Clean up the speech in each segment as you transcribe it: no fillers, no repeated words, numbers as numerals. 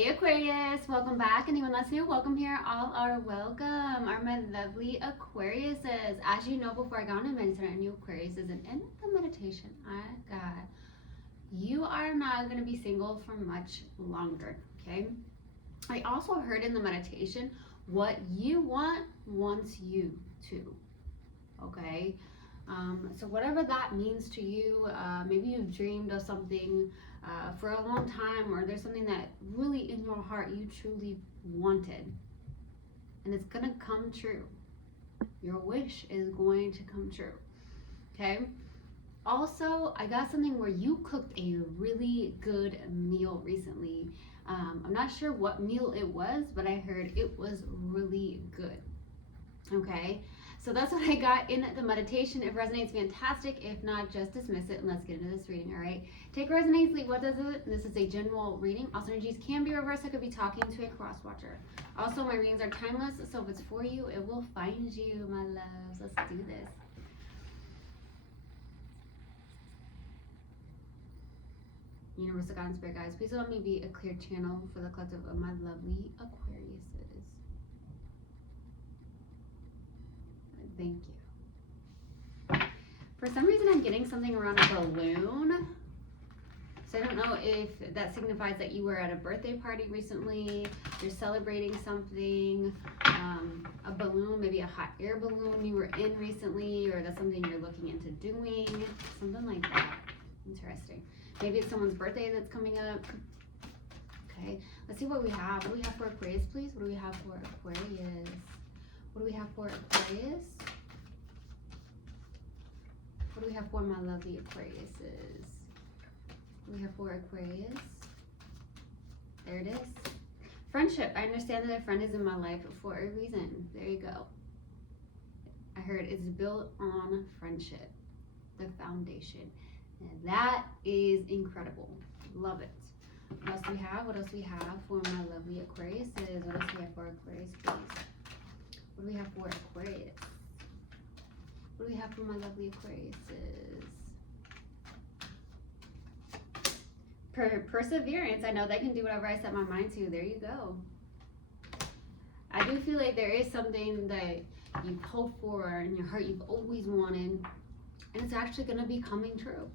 Hey Aquarius, welcome back. Anyone that's new, welcome here. All are welcome. Are my lovely Aquariuses. As you know, before I got into meditation, I knew Aquariuses, and in the meditation I got, you are not going to be single for much longer, okay? I also heard in the meditation, what you want wants you to, okay? So whatever that means to you, maybe you've dreamed of something for a long time, or there's something that really in your heart you truly wanted, and it's gonna come true. Your wish is going to come true, okay? Also, I got something where you cooked a really good meal recently. I'm not sure what meal it was, but I heard it was really good, okay? So that's what I got in the meditation. If resonates, fantastic. If not, just dismiss it and let's get into this reading, all right? Take resonates, leave what does it. This is a general reading. Also, energies can be reversed. I could be talking to a cross watcher. Also, my readings are timeless, so if it's for you, it will find you, my loves. Let's do this. Universal God and Spirit guides, please let me be a clear channel for the collective of my lovely Aquariuses. Thank you. For some reason, I'm getting something around a balloon. So I don't know if that signifies that you were at a birthday party recently, you're celebrating something, a balloon, maybe a hot air balloon you were in recently, or that's something you're looking into doing, something like that. Interesting. Maybe it's someone's birthday that's coming up. Okay, let's see what we have. What do we have for Aquarius, please? What do we have for Aquarius? What do we have for Aquarius? What do we have for my lovely Aquariuses? What do we have for Aquarius? There it is. Friendship. I understand that a friend is in my life for a reason. There you go. I heard it's built on friendship, the foundation. And that is incredible. Love it. What else do we have? What else do we have for my lovely Aquariuses? What else do we have for Aquarius, please? What do we have for Aquarius? What do we have for my lovely Aquariuses? Perseverance. I know that can do whatever I set my mind to. There you go. I do feel like there is something that you've hoped for in your heart, you've always wanted, and it's actually going to be coming true.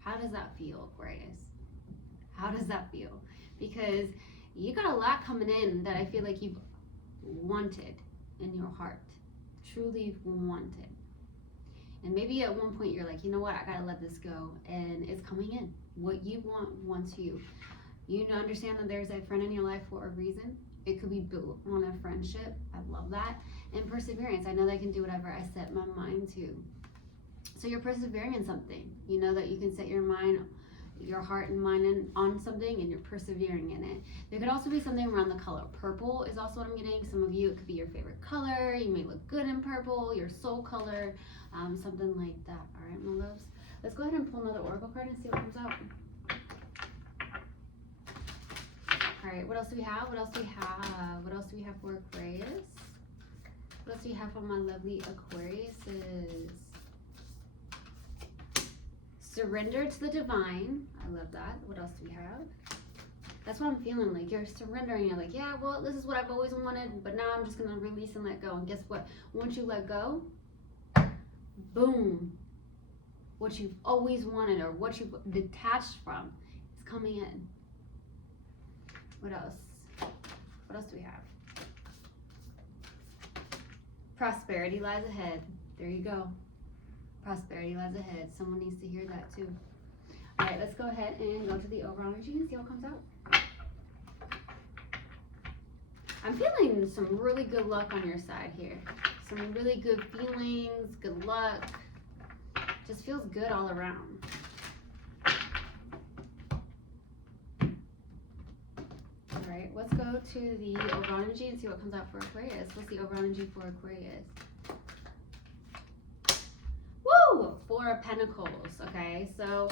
How does that feel, Aquarius? How does that feel? Because you got a lot coming in that I feel like you've wanted in your heart, truly wanted. And maybe at one point you're like, you know what, I gotta let this go, and it's coming in. What you want wants you. You understand that there's a friend in your life for a reason. It could be built on a friendship. I love that. And perseverance. I know that I can do whatever I set my mind to. So you're persevering in something. You know that you can set your mind, your heart and mind on something, and you're persevering in it. There could also be something around the color purple is also what I'm getting. Some of you, it could be your favorite color. You may look good in purple, your soul color, something like that. All right, my loves. Let's go ahead and pull another oracle card and see what comes out. All right, what else do we have? What else do we have? What else do we have for Aquarius? What else do we have for my lovely Aquariuses? Surrender to the divine. I love that. What else do we have? That's what I'm feeling like. You're surrendering. You're like, yeah, well, this is what I've always wanted, but now I'm just going to release and let go. And guess what? Once you let go, boom. What you've always wanted, or what you've detached from, is coming in. What else? What else do we have? Prosperity lies ahead. There you go. Prosperity lies ahead. Someone needs to hear that too. All right, let's go ahead and go to the overall energy and see what comes out. I'm feeling some really good luck on your side here. Some really good feelings, good luck. Just feels good all around. All right, let's go to the overall energy and see what comes out for Aquarius. What's the overall energy for Aquarius? Woo! Four of Pentacles, okay? So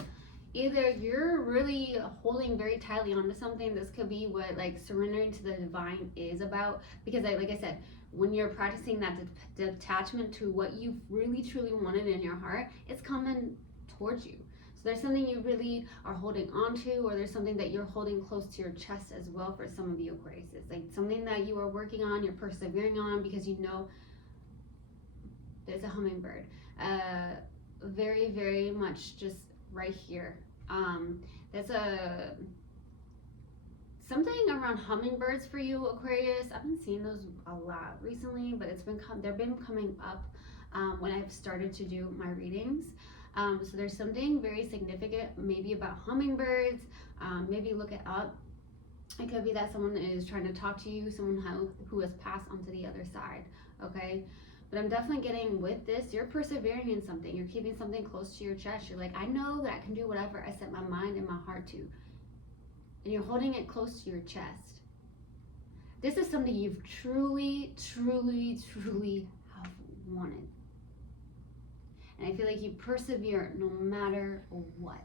either you're really holding very tightly onto something. This could be what like surrendering to the divine is about. Because like I said, when you're practicing that detachment to what you really truly wanted in your heart, it's coming towards you. So there's something you really are holding on to, or there's something that you're holding close to your chest as well for some of you Aquariuses. Like something that you are working on, you're persevering on because you know there's a hummingbird. Very, very much just right here. There's something around hummingbirds for you Aquarius. I've been seeing those a lot recently, but they've been coming up when I've started to do my readings. So there's something very significant maybe about hummingbirds. Maybe look it up. It could be that someone is trying to talk to you, someone who has passed on to the other side, okay? But I'm definitely getting with this, you're persevering in something. You're keeping something close to your chest. You're like, I know that I can do whatever I set my mind and my heart to. And you're holding it close to your chest. This is something you've truly, truly, truly have wanted. And I feel like you persevere no matter what.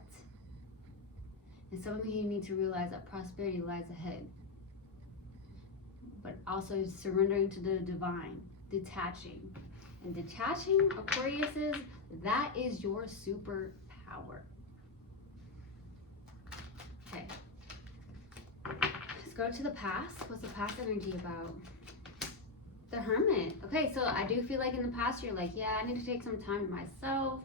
And some of you need to realize that prosperity lies ahead. But also surrendering to the divine, detaching. And detaching, Aquariuses, that is your superpower. Okay. Let's go to the past. What's the past energy about? The Hermit. Okay, so I do feel like in the past you're like, yeah, I need to take some time to myself.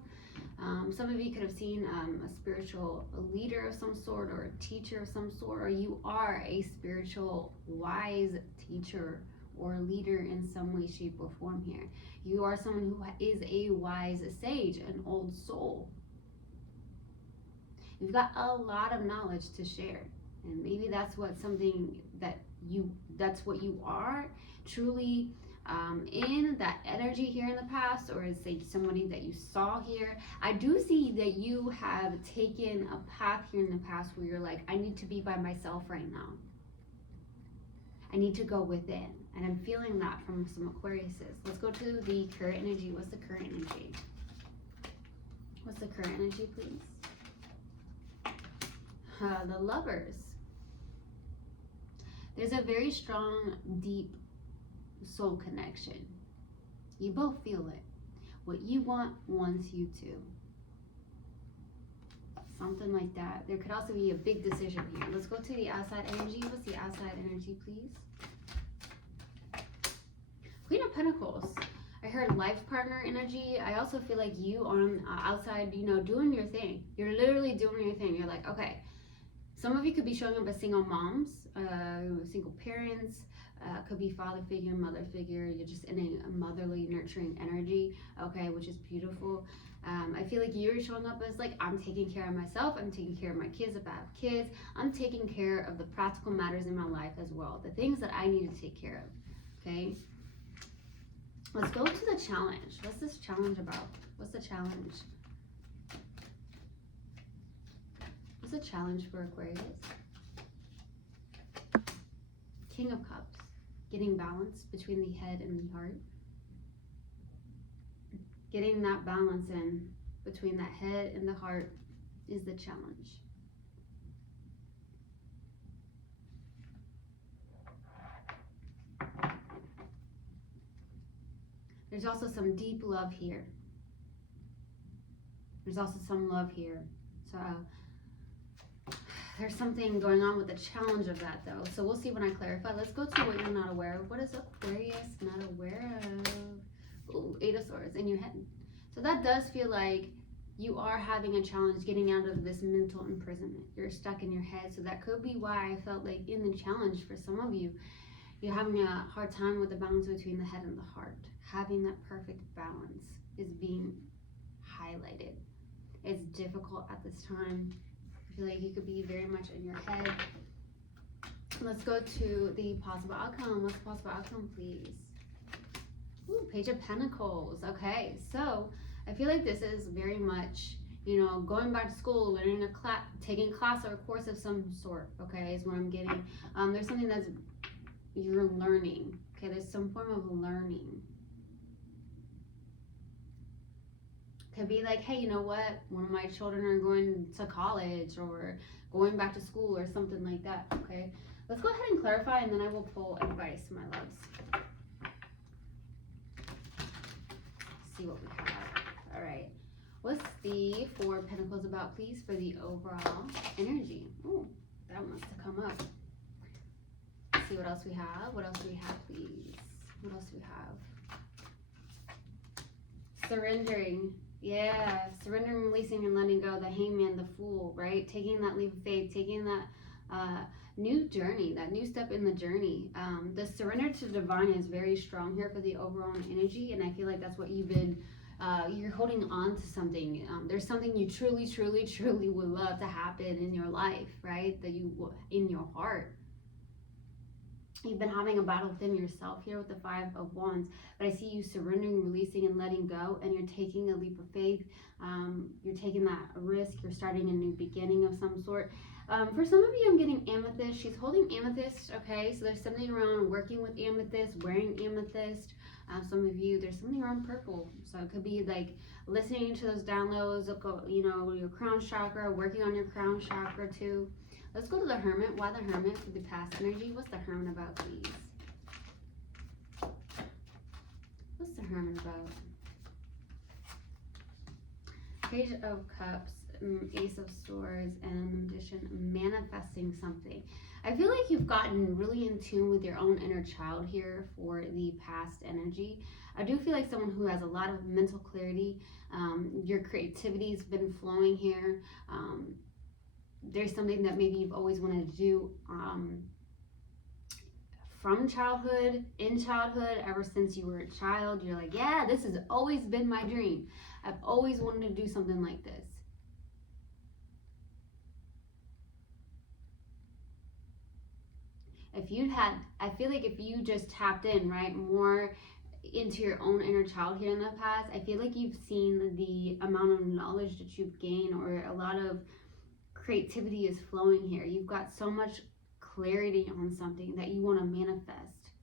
Some of you could have seen a spiritual leader of some sort or a teacher of some sort, or you are a spiritual wise teacher or leader in some way, shape, or form here. You are someone who is a wise sage, an old soul. You've got a lot of knowledge to share. And maybe that's what that's what you are truly in that energy here in the past, or is say somebody that you saw here. I do see that you have taken a path here in the past where you're like, I need to be by myself right now. I need to go within. And I'm feeling that from some Aquariuses. Let's go to the current energy. What's the current energy? What's the current energy, please? The Lovers. There's a very strong, deep soul connection. You both feel it. What you want wants you to. Something like that. There could also be a big decision here. Let's go to the outside energy. What's the outside energy, please? Queen of Pentacles. I heard life partner energy. I also feel like you on outside, doing your thing. You're literally doing your thing. You're like, okay. Some of you could be showing up as single moms, single parents, could be father figure, mother figure. You're just in a motherly, nurturing energy, okay, which is beautiful. I feel like you're showing up as like, I'm taking care of myself. I'm taking care of my kids if I have kids. I'm taking care of the practical matters in my life as well. The things that I need to take care of, okay? Let's go to the challenge. What's this challenge about? What's the challenge? What's the challenge for Aquarius? King of Cups. Getting balance between the head and the heart. Getting that balance in between that head and the heart is the challenge. There's also some deep love here. There's also some love here. So there's something going on with the challenge of that though. So we'll see when I clarify. Let's go to what you're not aware of. What is Aquarius not aware of? Ooh, 8 of Swords in your head. So that does feel like you are having a challenge getting out of this mental imprisonment. You're stuck in your head. So that could be why I felt like in the challenge for some of you, you're having a hard time with the balance between the head and the heart. Having that perfect balance is being highlighted. It's difficult at this time. I feel like you could be very much in your head. Let's go to the possible outcome. What's the possible outcome, please? Ooh, Page of Pentacles. Okay, so I feel like this is very much, going back to school, learning a class, taking class or a course of some sort, okay, is what I'm getting. There's something that's you're learning, okay? There's some form of learning. Could be like, hey, you know what? One of my children are going to college or going back to school or something like that, okay? Let's go ahead and clarify and then I will pull advice, my loves. See what we have. All right. What's the Four of Pentacles about, please, for the overall energy? Oh, that wants to come up. Let's see what else we have. What else do we have, please? What else do we have? Surrendering. Yeah, surrendering, releasing, and letting go. The Hangman, the Fool, right? Taking that leap of faith, taking that new journey, that new step in the journey. The surrender to divine is very strong here for the overall energy, and I feel like that's what you've been, you're holding on to something. There's something you truly, truly, truly would love to happen in your life, right? That you, in your heart. You've been having a battle within yourself here with the Five of Wands, but I see you surrendering, releasing, and letting go, and you're taking a leap of faith. You're taking that risk. You're starting a new beginning of some sort. For some of you, I'm getting amethyst. She's holding amethyst, okay? So there's something around working with amethyst, wearing amethyst. Some of you, there's something around purple. So it could be like listening to those downloads, you know, your crown chakra, working on your crown chakra too. Let's go to the Hermit. Why the Hermit for the past energy? What's the Hermit about, please? What's the Hermit about? Page of Cups, Ace of Swords, and Magician. Manifesting something. I feel like you've gotten really in tune with your own inner child here for the past energy. I do feel like someone who has a lot of mental clarity. Your creativity's been flowing here. There's something that maybe you've always wanted to do from childhood, in childhood, ever since you were a child. You're like, yeah, this has always been my dream. I've always wanted to do something like this. If you'd had, I feel like if you just tapped in, right, more into your own inner child here in the past, I feel like you've seen the amount of knowledge that you've gained, or a lot of creativity is flowing here. You've got so much clarity on something that you want to manifest.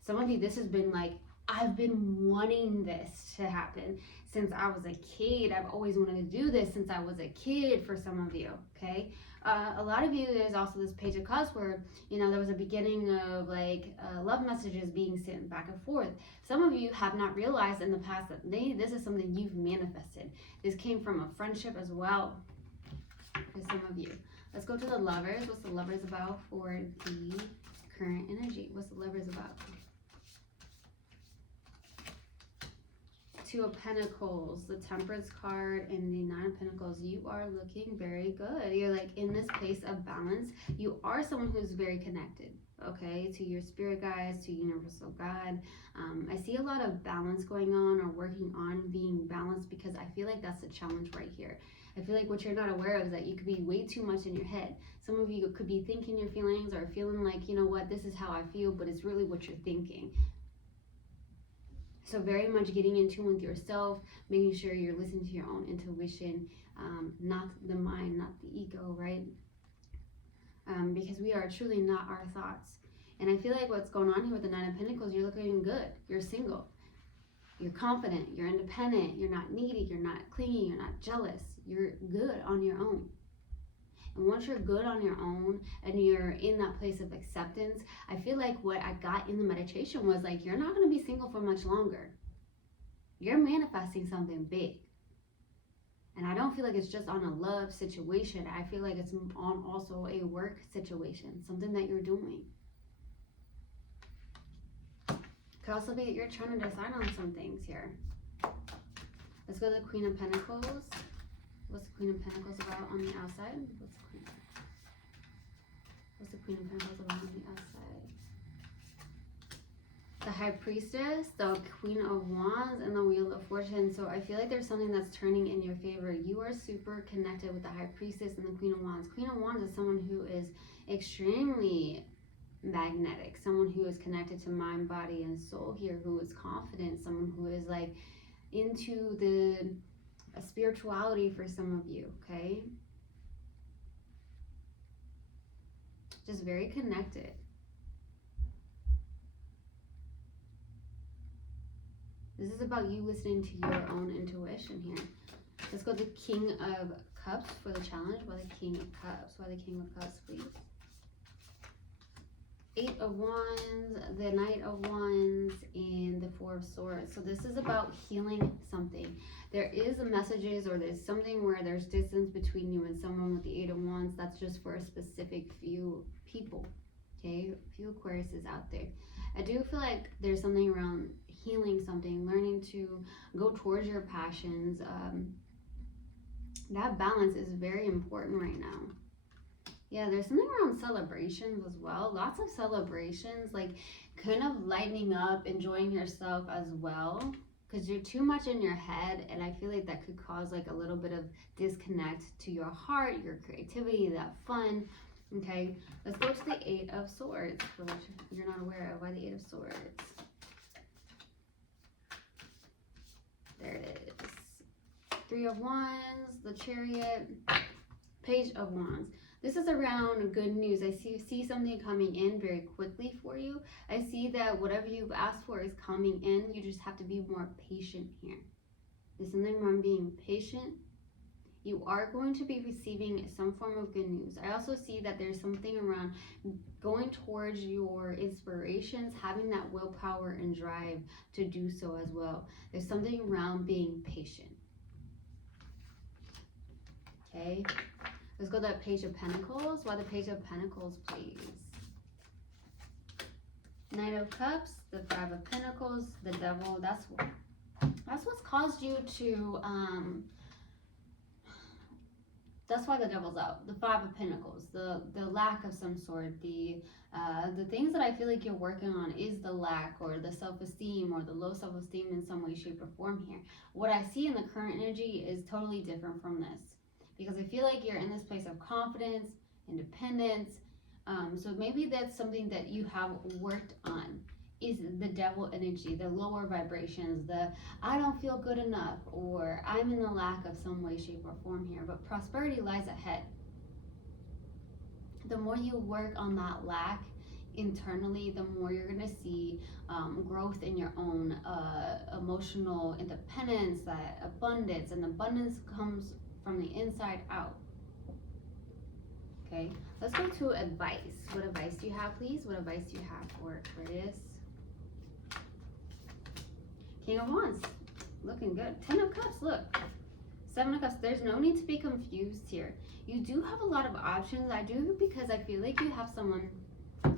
Some of you, this has been like, I've been wanting this to happen since I was a kid. I've always wanted to do this since I was a kid, for some of you, okay? A lot of you, there's also this Page of Cups where, you know, there was a beginning of like love messages being sent back and forth. Some of you have not realized in the past that this is something you've manifested. This came from a friendship as well. For some of you. Let's go to the Lovers. What's the Lovers about for the current energy? What's the Lovers about? Two of Pentacles, the Temperance card, and the Nine of Pentacles. You are looking very good. You're like in this place of balance. You are someone who's very connected, okay, to your spirit guides, to universal God. I see a lot of balance going on, or working on being balanced, because I feel like that's the challenge right here. I feel like what you're not aware of is that you could be way too much in your head. Some of you could be thinking your feelings, or feeling like, you know what, this is how I feel, but it's really what you're thinking. So very much getting in tune with yourself, making sure you're listening to your own intuition, not the mind, not the ego, right? Because we are truly not our thoughts. And I feel like what's going on here with the Nine of Pentacles, you're looking good. You're single. You're confident. You're independent. You're not needy. You're not clingy. You're not jealous. You're good on your own. And once you're good on your own and you're in that place of acceptance, I feel like what I got in the meditation was like, you're not going to be single for much longer. You're manifesting something big. And I don't feel like it's just on a love situation. I feel like it's on also a work situation, something that you're doing. Could also be that you're trying to decide on some things here. Let's go to the Queen of Pentacles. What's the Queen of Pentacles about on the outside? What's the Queen of Pentacles about on the outside? The High Priestess, the Queen of Wands, and the Wheel of Fortune. So I feel like there's something that's turning in your favor. You are super connected with the High Priestess and the Queen of Wands. Queen of Wands is someone who is extremely magnetic, someone who is connected to mind, body, and soul here, who is confident, someone who is like into the spirituality for some of you, okay? Just very connected. This is about you listening to your own intuition here. Let's go to the King of Cups for the challenge. Why the King of Cups? Why the King of Cups, please? Eight of Wands, the Knight of Wands, and the Four of Swords. So this is about healing something. There is messages, or there's something where there's distance between you and someone with the Eight of Wands. That's just for a specific few people, okay? A few Aquariuses out there. I do feel like there's something around healing something, learning to go towards your passions. That balance is very important right now. Yeah, there's something around celebrations as well. Lots of celebrations, like kind of lightening up, enjoying yourself as well. Because you're too much in your head, and I feel like that could cause like a little bit of disconnect to your heart, your creativity, that fun. Okay, let's go to the Eight of Swords, for which you're not aware of. Why the Eight of Swords? There it is. Three of Wands, the Chariot, Page of Wands. This is around good news. I see something coming in very quickly for you. I see that whatever you've asked for is coming in. You just have to be more patient here. There's something around being patient. You are going to be receiving some form of good news. I also see that there's something around going towards your inspirations, having that willpower and drive to do so as well. There's something around being patient. Okay. Let's go to that Page of Pentacles. Why the Page of Pentacles, please? Knight of Cups, the Five of Pentacles, the Devil. That's what's caused you to, that's why the Devil's out. The Five of Pentacles, the lack of some sort, the things that I feel like you're working on is the lack or the self-esteem or the low self-esteem in some way, shape, or form here. What I see in the current energy is totally different from this. Because I feel like you're in this place of confidence, independence. So maybe that's something that you have worked on, is the Devil energy, the lower vibrations, the I don't feel good enough, or I'm in the lack of some way, shape, or form here. But prosperity lies ahead. The more you work on that lack internally, the more you're going to see growth in your own emotional independence, that abundance. And abundance comes from the inside out. Okay, let's go to advice. What advice do you have, please? What advice do you have for Aquarius? King of Wands, looking good. Ten of Cups, look. Seven of Cups, there's no need to be confused here. You do have a lot of options. I do, because I feel like you have someone,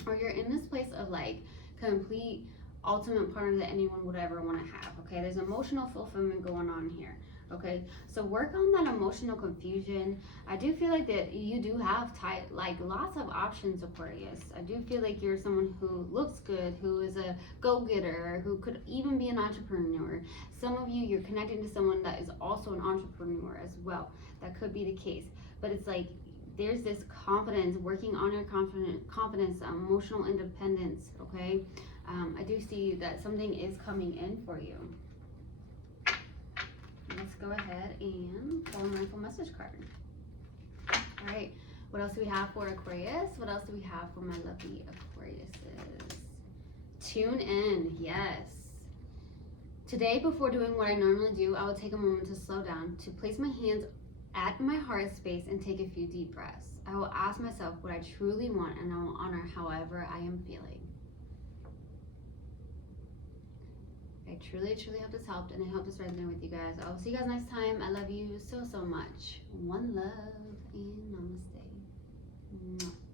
or you're in this place of like complete ultimate partner that anyone would ever want to have. Okay, there's emotional fulfillment going on here. Okay, so work on that emotional confusion. I do feel like that you do have like lots of options, Aquarius. I do feel like you're someone who looks good, who is a go-getter, who could even be an entrepreneur. Some of you, you're connecting to someone that is also an entrepreneur as well. That could be the case. But it's like there's this confidence, working on your confidence, emotional independence, okay? I do see that something is coming in for you. Let's go ahead and pull a mindful message card. All right, what else do we have for Aquarius? What else do we have for my lovely Aquariuses? Tune in, yes. Today, before doing what I normally do, I will take a moment to slow down, to place my hands at my heart space and take a few deep breaths. I will ask myself what I truly want, and I will honor however I am feeling. I truly hope this helped, and I hope this resonated with you guys. I will see you guys next time. I love you so much. One love and namaste. Mwah.